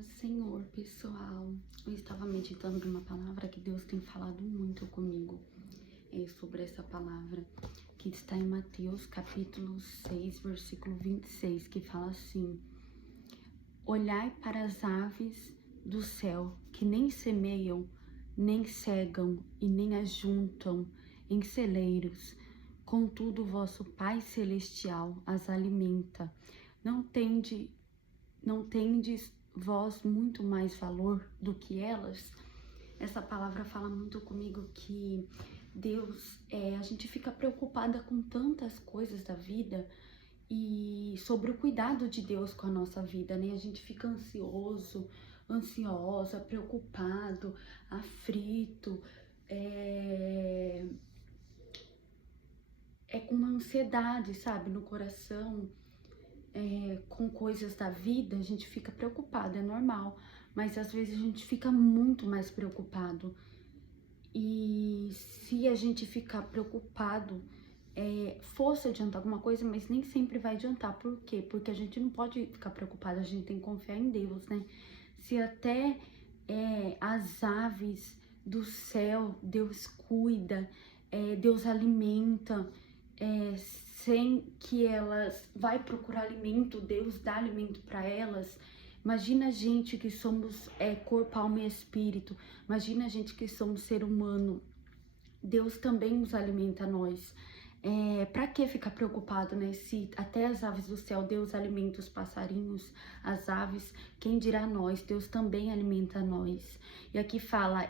Paz, Senhor, pessoal. Eu estava meditando numa palavra que Deus tem falado muito comigo sobre essa palavra, que está em Mateus capítulo 6, versículo 26, que fala assim: olhai para as aves do céu, que nem semeiam, nem cegam e nem ajuntam em celeiros, contudo vosso Pai Celestial as alimenta. Não tendes vós muito mais valor do que elas? Essa palavra fala muito comigo que Deus, a gente fica preocupada com tantas coisas da vida e sobre o cuidado de Deus com a nossa vida, né? A gente fica ansiosa, preocupado, aflito, com uma ansiedade, sabe, no coração. Com coisas da vida, a gente fica preocupado, é normal, mas às vezes a gente fica muito mais preocupado. E se a gente ficar preocupado, fosse adiantar alguma coisa, mas nem sempre vai adiantar. Por quê? Porque a gente não pode ficar preocupado, a gente tem que confiar em Deus, né? Se até as aves do céu, Deus cuida, Deus alimenta, sem que elas vai procurar alimento, Deus dá alimento para elas. Imagina a gente que somos corpo, alma e espírito. Imagina a gente que somos ser humano. Deus também nos alimenta a nós. Para que ficar preocupado, né? Se até as aves do céu Deus alimenta os passarinhos, as aves, quem dirá nós? Deus também alimenta nós. E aqui fala,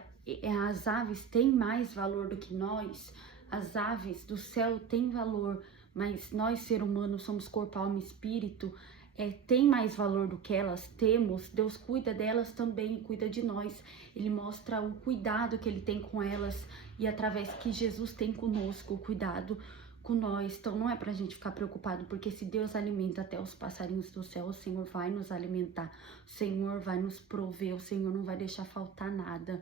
as aves têm mais valor do que nós. As aves do céu têm valor, mas nós, ser humanos, somos corpo, alma e espírito, tem mais valor do que elas temos. Deus cuida delas também, cuida de nós. Ele mostra o cuidado que Ele tem com elas e através que Jesus tem conosco, o cuidado com nós. Então não é pra gente ficar preocupado, porque se Deus alimenta até os passarinhos do céu, o Senhor vai nos alimentar, o Senhor vai nos prover, o Senhor não vai deixar faltar nada.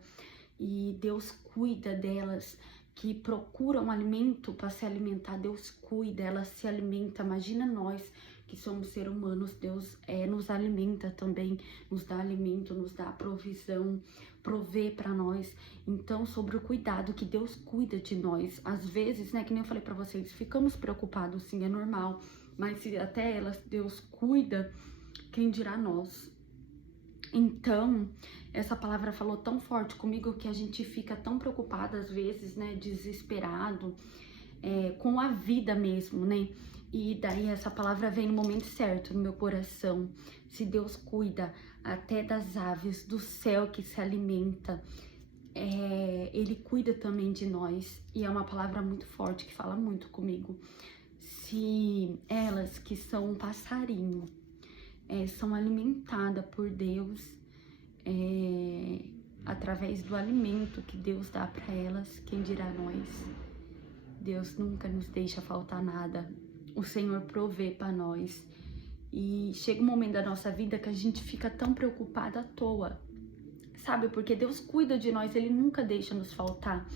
E Deus cuida delas, que procuram alimento para se alimentar. Deus cuida, ela se alimenta. Imagina nós que somos seres humanos, Deus nos alimenta também, nos dá alimento, nos dá provisão, provê para nós. Então, sobre o cuidado que Deus cuida de nós, às vezes, né, que nem eu falei para vocês, ficamos preocupados, sim, é normal, mas se até elas Deus cuida, quem dirá nós? Então, essa palavra falou tão forte comigo que a gente fica tão preocupada às vezes, né, desesperado, com a vida mesmo, né? E daí essa palavra vem no momento certo no meu coração. Se Deus cuida até das aves do céu que se alimenta, Ele cuida também de nós. E é uma palavra muito forte que fala muito comigo. Se elas que são um passarinho, são alimentadas por Deus, através do alimento que Deus dá para elas, quem dirá nós? Deus nunca nos deixa faltar nada. O Senhor provê para nós. E chega um momento da nossa vida que a gente fica tão preocupada à toa, sabe? Porque Deus cuida de nós, Ele nunca deixa nos faltar.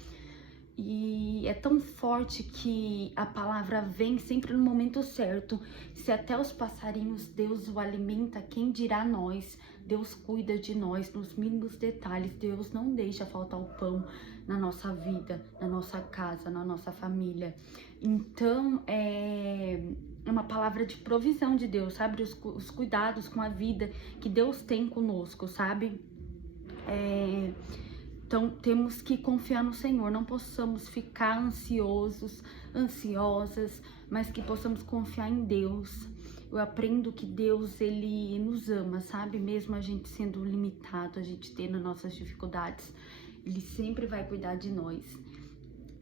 E é tão forte que a palavra vem sempre no momento certo. Se até os passarinhos Deus o alimenta, quem dirá nós? Deus cuida de nós nos mínimos detalhes. Deus não deixa faltar o pão na nossa vida, na nossa casa, na nossa família. Então, é uma palavra de provisão de Deus, sabe? Os cuidados com a vida que Deus tem conosco, sabe? Então, temos que confiar no Senhor, não possamos ficar ansiosas, mas que possamos confiar em Deus. Eu aprendo que Deus, Ele nos ama, sabe? Mesmo a gente sendo limitado, a gente tendo nossas dificuldades, Ele sempre vai cuidar de nós.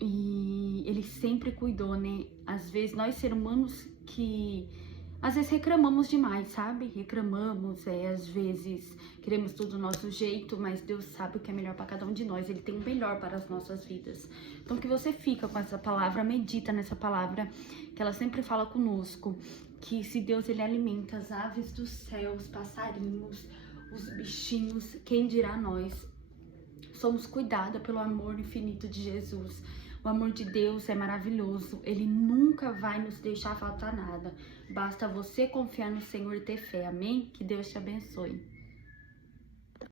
E Ele sempre cuidou, né? Às vezes, nós seres humanos que às vezes reclamamos demais, sabe? Reclamamos, às vezes queremos tudo do nosso jeito, mas Deus sabe o que é melhor para cada um de nós. Ele tem o melhor para as nossas vidas. Então que você fica com essa palavra, medita nessa palavra, que ela sempre fala conosco, que se Deus, Ele alimenta as aves do céu, os passarinhos, os bichinhos, quem dirá nós? Somos cuidados pelo amor infinito de Jesus. O amor de Deus é maravilhoso, Ele nunca vai nos deixar faltar nada. Basta você confiar no Senhor e ter fé, amém? Que Deus te abençoe.